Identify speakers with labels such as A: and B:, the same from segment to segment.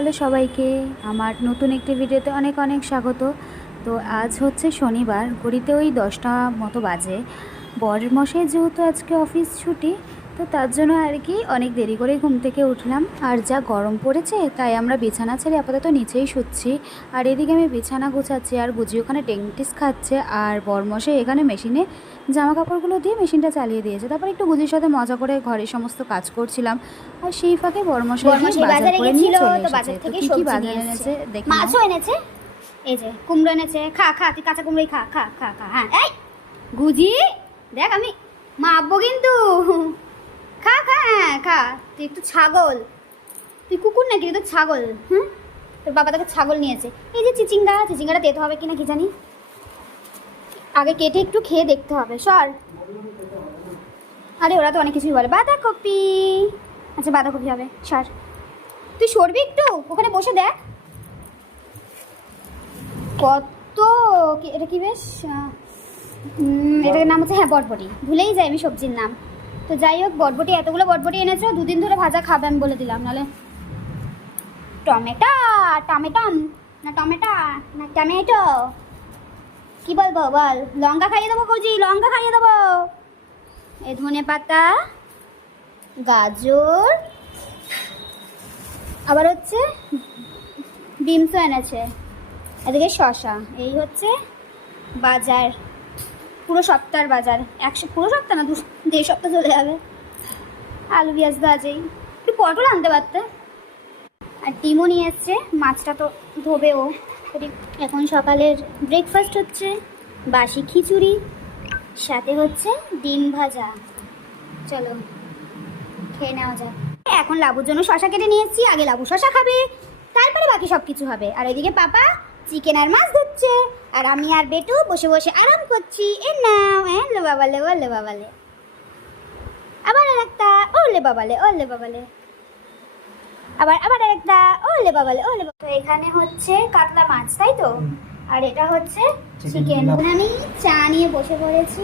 A: Hello সবাইকে। আমার নতুন একটি ভিডিওতে অনেক অনেক স্বাগত। তো আজ হচ্ছে শনিবার, ঘড়িতে ওই দশটা মতো বাজে। বরের মশাই যেহেতু আজকে অফিস ছুটি তো তার জন্য আর কি অনেক দেরি করে ঘুম থেকে উঠলাম। আর যা গরম পড়েছে তাই আমরা বিছানা ছেড়ে আপাতত নিচেই শুচ্ছি। আর এদিকে আমি বিছানা গুছাচ্ছি আর গুজি ওখানে টেন্টিস খাচ্ছে আর বরমশাই এখানে মেশিনে জামা কাপড়গুলো দিয়ে মেশিনটা চালিয়ে দিয়েছে। তারপর একটু গুজির সাথে মজা করে ঘরের সমস্ত কাজ করছিলাম। আর সেই ফাঁকে বরমশাই বাজার করে নিয়ে চলে এসেছে।
B: থেকে
A: কি কি বাজার এনেছে?
B: এসেছে। মাছও এনেছে? এই যে কুমড়ো এনেছে। খা খা তুই কাঁচা কুমড়োই খা খা খা খা হ্যাঁ এই গুজি দেখ আমি মাপবো কিন্তু। খা খা হ্যাঁ খা। তুই একটু ছাগল। তুই কুকুর নাকি? তুই তো ছাগল, হুম? তোর বাবা তোকে ছাগল নিয়েছে। এই যে চিচিঙ্গা, চিচিঙ্গাটা দিতে হবে কিনা কি জানি? আগে কেটে একটু খেয়ে দেখতে হবে সর আরে, ওরা তো অনেক কিছুই বলে। বাঁধাকপি। আচ্ছা বাঁধাকপি হবে, সর। তুই সরবি একটু? ওখানে বসে দেখ। কত এটা কি বেশ? এটার নাম হচ্ছে হ্যাঁ বটবটি ভুলেই যাই আমি সবজির নাম। তো যাই হোক, বটবটি, এতগুলো বটবটি এনেছো, দুদিন ধরে ভাজা খাবে আমি বলে দিলাম নাহলে টমেটো টমেটম না টমেটো না টমেটো। কি বলব, বল, লঙ্কা খাইয়ে দেবো কৌজি লঙ্কা খাইয়ে দেবো। এ ধনে পাতা, গাজর, আবার হচ্ছে বিমসও এনেছে, এদিকে শশা এই হচ্ছে বাজার। পুরো সপ্তাহের বাজার। একশো পুরো সপ্তাহ না, দু দেড় সপ্তাহ চলে যাবে। আলু, পেঁয়াজ তো আছেই একটু পটল আনতে পারতে। আর ডিমও নিয়ে এসছে, মাছটা তো ধোবে ও। এখন সকালের ব্রেকফাস্ট হচ্ছে, বাসি খিচুড়ি, সাথে হচ্ছে ডিম ভাজা। চলো, খেয়ে নেওয়া যাক। এখন লাবুর জন্য শশা কেটে নিয়েছি আগে লাবু শশা খাবে, তারপরে বাকি সব কিছু হবে। আর ওইদিকে পাপা চিকেন আর মাছ ধুচ্ছে আর আমি আর বেটু বসে বসে আরাম করছি। এ নাও হ্যাঁ লো বাবালে ও লে বাবালে। আবার আর একটা ও লে বাবালে ও লে বাবালে। আবার আবার আর একটা ও লে বাবালে ও লে তো এখানে হচ্ছে কাতলা মাছ তাই তো? আর এটা হচ্ছে চিকেন। আমি চা নিয়ে বসে পড়েছি।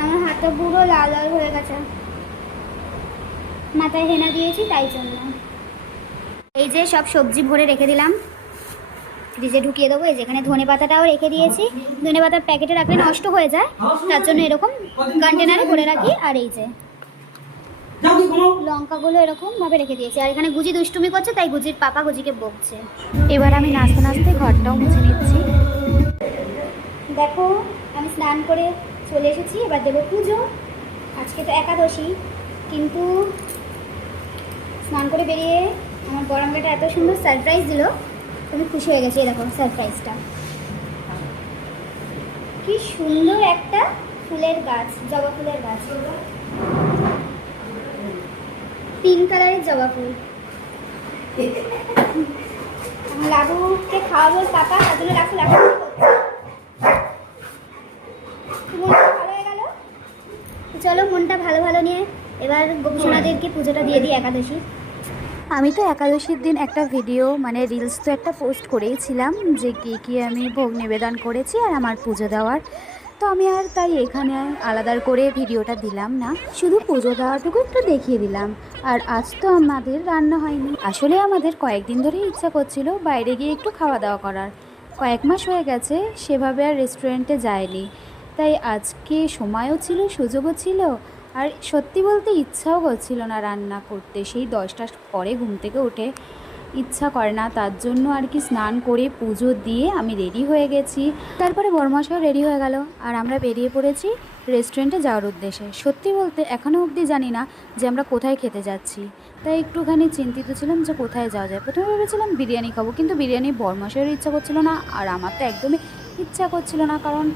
B: আমার হাতটা পুরো লাল লাল হয়ে গেছে। মাথায় হেনা দিয়েছি তাই জন্য। এই যে সব সবজি ভরে রেখে দিলাম। ফ্রিজে ঢুকিয়ে দেবো। যেখানে ধনে পাতাটাও রেখে দিয়েছি। ধনে পাতার প্যাকেটে রাখলে নষ্ট হয়ে যায়। তার জন্য এরকম কন্টেনারে ভরে রাখি। আর এই যে লঙ্কাগুলো এরকম ভাবে রেখে দিয়েছি। আর এখানে গুজি দুষ্টুমি করছে, তাই গুজির পাপা গুজিকে বকছে।
A: এবার আমি নাচতে নাচতে ঘরটাও মুছে নিচ্ছি।
B: দেখো, আমি স্নান করে চলে এসেছি। এবার দেবো পুজো। আজকে তো একাদশী, কিন্তু স্নান করে বেরিয়ে আমার আমাকে এত সুন্দর সারপ্রাইজ দিল। আমি খুশি হয়ে গেছি এরকম সারপ্রাইজটা কি সুন্দর একটা ফুলের গাছ, জবা ফুলের গাছ। পিঙ্ক কালারের জবা ফুল। লাবুকে খাওয়াবো, পাপা, তার জন্য হয়ে গেল? চলো, মনটা ভালো ভালো নিয়ে এবার গোপীসোনাদেরকে পুজোটা দিয়ে দিই একাদশী।
A: আমি তো একাদশীর দিন একটা ভিডিও মানে রিলস তো একটা পোস্ট করেইছিলাম যে কী কী আমি ভোগ নিবেদন করেছি আর আমার পুজো দেওয়ার। তো আমি আর তাই এখানে আলাদা করে ভিডিওটা দিলাম না, শুধু পুজো দেওয়াটুকু একটু দেখিয়ে দিলাম। আর আজ তো আমাদের রান্না হয়নি। আসলে আমাদের কয়েকদিন ধরেই ইচ্ছা করছিল বাইরে গিয়ে একটু খাওয়া দাওয়া করার। কয়েক মাস হয়ে গেছে, সেভাবে আর রেস্টুরেন্টে যায়নি। তাই আজকে সময়ও ছিল, সুযোগও ছিল আর সত্যি বলতে ইচ্ছাও করছিল না রান্না করতে। সেই দশটার পরে ঘুম থেকে উঠে ইচ্ছা করে না, তার জন্য আর কি স্নান করে পুজো দিয়ে আমি রেডি হয়ে গেছি। তারপরে বরমাসাও রেডি হয়ে গেল আর আমরা বেরিয়ে পড়েছি রেস্টুরেন্টে যাওয়ার উদ্দেশ্যে। সত্যি বলতে এখনও অবধি জানি না যে আমরা কোথায় খেতে যাচ্ছি। তাই একটুখানি চিন্তিত ছিলাম যে কোথায় যাওয়া যায়। প্রথমে ভেবেছিলাম বিরিয়ানি খাব, কিন্তু বিরিয়ানি বরমাসেরও ইচ্ছা করছিল না আর আমার তো একদমই ইচ্ছা করছিল না কারণ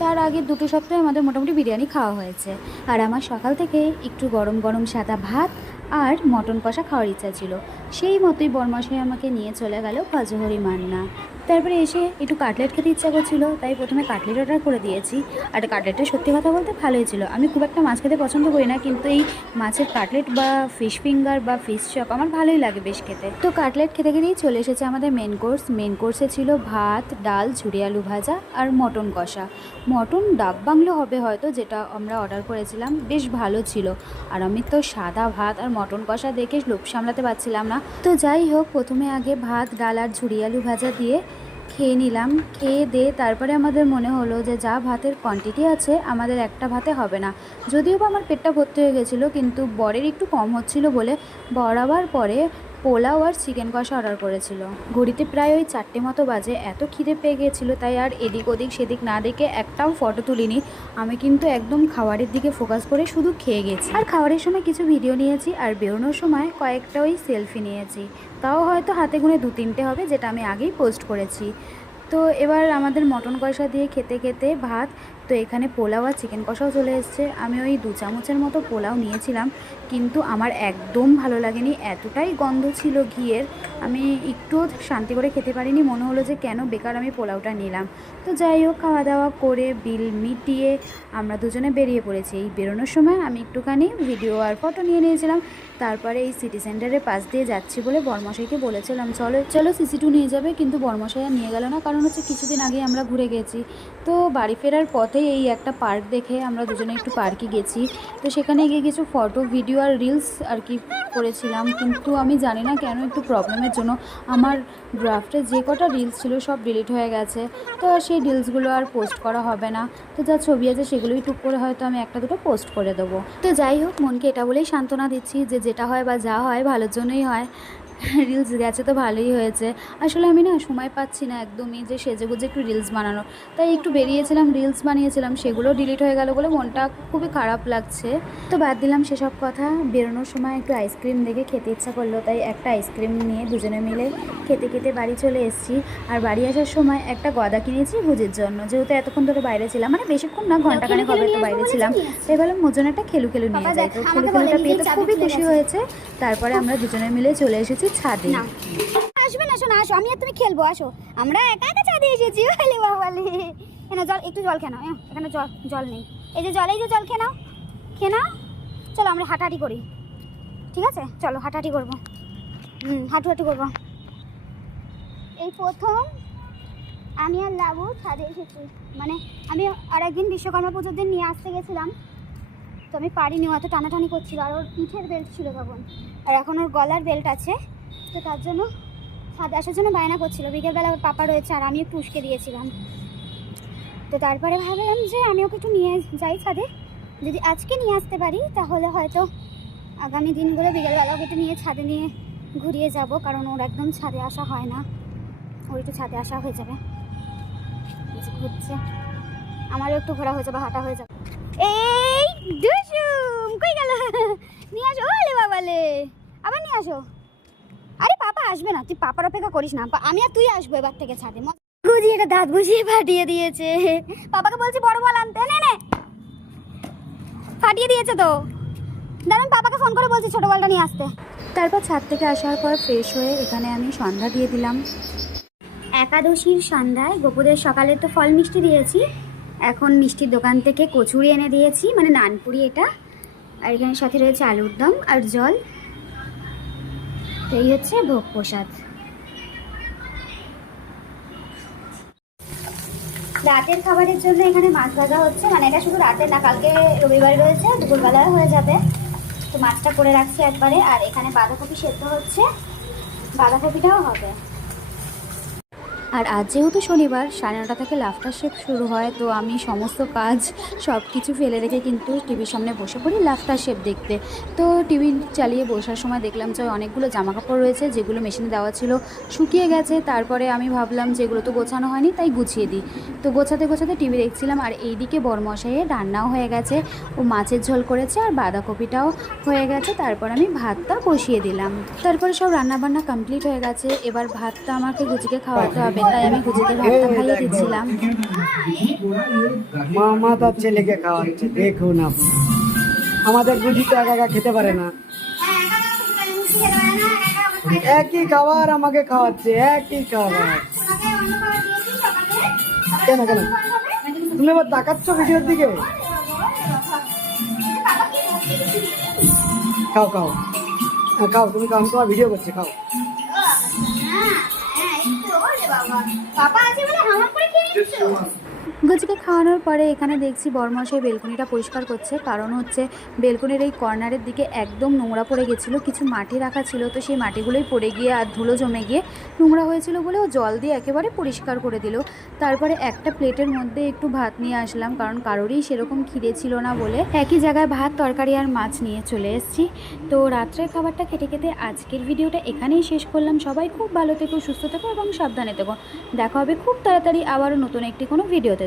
A: তার আগে দুটো সপ্তাহে আমাদের মোটামুটি বিরিয়ানি খাওয়া হয়েছে। আর আমার সকাল থেকে একটু গরম গরম সাদা ভাত আর মটন কষা খাওয়ার ইচ্ছা ছিল। সেই মতোই বরমাসে আমাকে নিয়ে চলে গেল ভজহরি মান্না। তারপরে এসে একটু কাটলেট খেতে ইচ্ছা করছিল, তাই প্রথমে কাটলেট অর্ডার করে দিয়েছি। আর কাটলেটটা সত্যি কথা বলতে ভালোই ছিল। আমি খুব একটা মাছ খেতে পছন্দ করি না, কিন্তু এই মাছের কাটলেট বা ফিশ ফিঙ্গার বা ফিশ চপ আমার ভালোই লাগে বেশ খেতে। তো কাটলেট খেতে খেতেই চলে এসেছে আমাদের মেন কোর্স মেন কোর্সে ছিল ভাত, ডাল ঝুড়ি আলু ভাজা আর মটন কষা। মটন ডাক বাংলো হবে হয়তো, যেটা আমরা অর্ডার করেছিলাম, বেশ ভালো ছিল। আর আমি তো সাদা ভাত আর মটন কষা দেখে লোভ সামলাতে পারছিলাম না। তো যাই হোক, প্রথমে আগে ভাত, ডাল আর ঝুড়ি আলু ভাজা দিয়ে খেয়ে নিলাম, খেয়ে দিয়ে তারপরে আমাদের মনে হলো যে যা ভাতের কোয়ান্টিটি আছে, আমাদের একটা ভাতে হবে না। যদিও বা আমার পেটটা ভর্তি হয়ে গেছিল, কিন্তু বরের একটু কম হচ্ছিল বলে বর আবার পরে পোলাও আর চিকেন কষা অর্ডার করেছিল। ঘড়িতে প্রায় ওই চারটে মতো বাজে, এত খিদে পেয়ে গিয়েছিল তাই আর এদিক ওদিক সেদিক না দেখে একটাও ফটো তুলিনি। আমি কিন্তু একদম খাবারের দিকে ফোকাস করে শুধু খেয়ে গেছি। আর খাবারের সময় কিছু ভিডিও নিয়েছি, আর বেরোনোর সময় কয়েকটা ওই সেলফি নিয়েছি। তাও হয়তো হাতে গুনে দু তিনটে হবে, যেটা আমি আগেই পোস্ট করেছি। তো এবার আমাদের মটন কষা দিয়ে খেতে খেতে ভাত তো এখানে পোলাও আর চিকেন কষাও চলে এসছে। আমি ওই দু চামচের মতো পোলাও নিয়েছিলাম, কিন্তু আমার একদম ভালো লাগেনি। এতটাই গন্ধ ছিল ঘিয়ের। আমি একটুও শান্তি করে খেতে পারিনি। মনে হলো যে কেন বেকার আমি পোলাওটা নিলাম। তো যাই হোক খাওয়া দাওয়া করে বিল মিটিয়ে আমরা দুজনে বেরিয়ে পড়েছি। এই বেরোনোর সময় আমি একটুখানি ভিডিও আর ফটো নিয়ে নিয়েছিলাম। তারপরে এই সিটি সেন্টারের পাশ দিয়ে যাচ্ছি বলে বর্মশাইকে বলেছিলাম, চলো চলো সিসি টু নিয়ে যাবে। কিন্তু বর্মশাই আর নিয়ে গেল না। কারণ হচ্ছে কিছুদিন আগে আমরা ঘুরে গেছি। তো বাড়ি ফেরার পথেই এই একটা পার্ক দেখে আমরা দুজনে একটু পার্কে গেছি। তো সেখানে গিয়ে কিছু ফটো, ভিডিও আর রিলস আর কি করেছিলাম। কিন্তু আমি জানি না কেন একটু প্রবলেমের জন্য আমার ড্রাফটে যে কটা রিলস ছিল সব ডিলিট হয়ে গেছে। তো সেই রিলসগুলো আর পোস্ট করা হবে না। তো যা ছবি আছে সেগুলোই টুক করে হয়তো আমি একটা দুটো পোস্ট করে দেবো। তো যাই হোক, মনকে এটা বলেই সান্ত্বনা দিচ্ছি যে যেটা হয় বা যা হয় ভালোর জন্যই হয়। রিলস গেছে তো ভালোই হয়েছে। আসলে আমি না সময় পাচ্ছি না একদমই যে সেজেগুজে একটু রিলস বানানো তাই একটু বেরিয়েছিলাম রিলস বানিয়েছিলাম সেগুলো ডিলিট হয়ে গেল বলে মনটা খুবই খারাপ লাগছে। তো বাদ দিলাম সেসব কথা। বেরোনোর সময় একটু আইসক্রিম দেখে খেতে ইচ্ছা করল তাই একটা আইসক্রিম নিয়ে দুজনে মিলে খেতে খেতে বাড়ি চলে এসেছি। আর বাড়ি আসার সময় একটা গদা কিনেছি ভুজির জন্য। যেহেতু এতক্ষণ ধরে বাইরে ছিলাম মানে বেশিক্ষণ না ঘন্টাখানেক হবে তো বাইরে ছিলাম। তাই ভাবলাম মোজন একটা খেলু খেলু নিয়ে যাই। তো খেলু খেলুটা পেয়ে তো খুবই খুশি হয়েছে। তারপরে আমরা দুজনে মিলে চলে এসেছি ছাদে।
B: আসবে না, শোনো, আসো, আমি আর তুমি খেলব, আসো। আমরা একা একা চাঁদে এসেছি, বলে বাবালে এখানে জল, একটু জল খেয়ে নাও এখানে জল জল নেই। এই যে জল এই যে জল খেয়ে নাও খেয়ে নাও। চলো, আমরা হাঁটাহাঁটি করি। ঠিক আছে? চলো, হাঁটাহাঁটি করব। হুম হাঁটুহাঁটু করব। এই প্রথম আমি আর লাবু ছাদে এসেছি। মানে আমি আর একদিন বিশ্বকর্মা পুজোর দিন নিয়ে আসতে গেছিলাম। তো আমি পারিনি এত টানাটানি করছিল, আর ওর পিঠের বেল্ট ছিল তখন। আর এখন ওর গলার বেল্ট আছে। তো তার জন্য ছাদে আসার জন্য বায়না করছিল। বিকেলবেলা ওর পাপা রয়েছে আর আমি একটু উস্কে দিয়েছিলাম। তো তারপরে ভাবলাম যে আমি ওকে একটু নিয়ে যাই ছাদে। যদি আজকে নিয়ে আসতে পারি, তাহলে হয়তো আগামী দিনগুলো বিকেলবেলা ওকে একটু নিয়ে ছাদে নিয়ে ঘুরিয়ে যাব, কারণ ওর একদম ছাদে আসা হয় না। ওর একটু ছাদে আসা হয়ে যাবে। ঘুরছে। আমারও একটু ঘোরা হয়ে যাবে, হাঁটা হয়ে যাবে। এই দুসুম কই গেল? নিয়ে আসো, ওলে বাবালে। আবার নিয়ে আসো। আসবে না তুই পাপার অপেক্ষা করিস না। আমি আর তুই আসব এবার থেকে ছাদে। গুজি এটা দাঁত বুঝিয়ে ফাটিয়ে দিয়েছে। পাপাকে বলছি বড় বল আনতে। নে নে ফাটিয়ে দিয়েছে তো। দাঁড়ান পাপাকে ফোন করে বলছি ছোট বলটা নিয়ে আসতে।
A: তারপর ছাদ থেকে আসার পর ফ্রেশ হয়ে এখানে আমি সন্ধ্যা দিয়ে দিলাম।
B: একাদশীর সন্ধ্যায় গোপুদের সকালে তো ফল মিষ্টি দিয়েছি। এখন মিষ্টির দোকান থেকে কচুরি এনে দিয়েছি মানে নানপুরি এটা। আর এখানে সাথে রয়েছে আলুর দম আর জল। এই হচ্ছে ভোগ প্রসাদ। রাতের খাবারের জন্য এখানে মাছ ভাজা হচ্ছে। মানে এটা শুধু রাতে না, কালকে রবিবার রয়েছে দুপুরবেলায় হয়ে যাবে। তো মাছটা করে রাখছি একবারে। আর এখানে বাঁধাকপি সেদ্ধ হচ্ছে। বাঁধাকপিটাও হবে।
A: আর আজ যেহেতু শনিবার, সাড়ে নটা থেকে লাফটার শেপ শুরু হয়, তো আমি সমস্ত কাজ সব কিছু ফেলে রেখে কিন্তু টিভির সামনে বসে পড়ি লাফটার শেপ দেখতে। তো টিভি চালিয়ে বসার সময় দেখলাম যে অনেকগুলো জামা কাপড় রয়েছে, যেগুলো মেশিনে দেওয়া ছিল, শুকিয়ে গেছে। তারপরে আমি ভাবলাম যেগুলো তো গোছানো হয়নি, তাই গুছিয়ে দিই। তো গোছাতে গোছাতে টিভি দেখছিলাম, আর এইদিকে বরমশাইয়ে রান্নাও হয়ে গেছে। ও মাছের ঝোল করেছে, আর বাঁধাকপিটাও হয়ে গেছে। তারপর আমি ভাতটা বসিয়ে দিলাম। তারপরে সব রান্নাবান্না কমপ্লিট হয়ে গেছে। এবার ভাতটা আমাকে গুজিকে খাওয়াতে হবে। তাই আমি গুজিকে ভাতটা খাইয়ে দিচ্ছিলাম।
C: মামা তার ছেলেকে খাওয়াচ্ছে দেখুন আপনি আমাদের বুঝি তো একা একা খেতে পারে না। একই খাবার আমাকে খাওয়াচ্ছে একই খাবার। কেন কেন? তুমি এবার তাকাচ্ছ ভিডিওর দিকে? খাও খাও। হ্যাঁ, খাও তুমি খাও তোমার ভিডিও করছি খাও।
B: পাপা আছে বলে হামাম করে খেয়ে নিচ্ছ?
A: গুজিকে খাওয়ানোর পরে এখানে দেখছি বরমশাই বেলকুনিটা পরিষ্কার করছে। কারণ হচ্ছে বেলকুনির এই কর্নারের দিকে একদম নোংরা পড়ে গেছিল, কিছু মাটি রাখা ছিল তো সেই মাটিগুলোই পড়ে গিয়ে আর ধুলো জমে গিয়ে নোংরা হয়েছিল বলে ও জল দিয়ে একেবারে পরিষ্কার করে দিল। তারপরে একটা প্লেটের মধ্যে একটু ভাত নিয়ে আসলাম, কারণ কারোরই সেরকম খিদে ছিল না বলে একই জায়গায় ভাত, তরকারি আর মাছ নিয়ে চলে এসেছি। তো রাত্রের খাবারটা খেতে খেতে আজকের ভিডিওটা এখানেই শেষ করলাম। সবাই খুব ভালো থেকো, সুস্থ থেকো এবং সাবধানে থেকো। দেখা হবে খুব তাড়াতাড়ি আবারও নতুন একটি কোনো ভিডিওতে।